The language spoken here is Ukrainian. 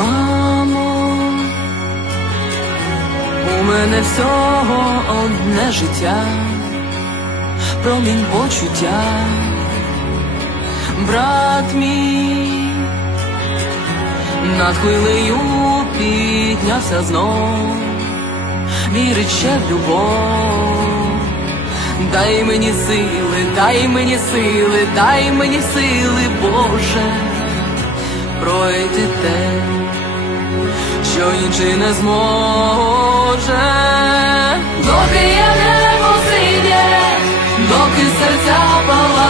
Мамо, у мене всього одне життя, промінь почуття, брат мій над хвилею піднявся знов, вірить ще в любов. Дай мені сили, дай мені сили, дай мені сили, Боже, пройти те, що інший не зможе. Доки є небо синє, доки серця палає,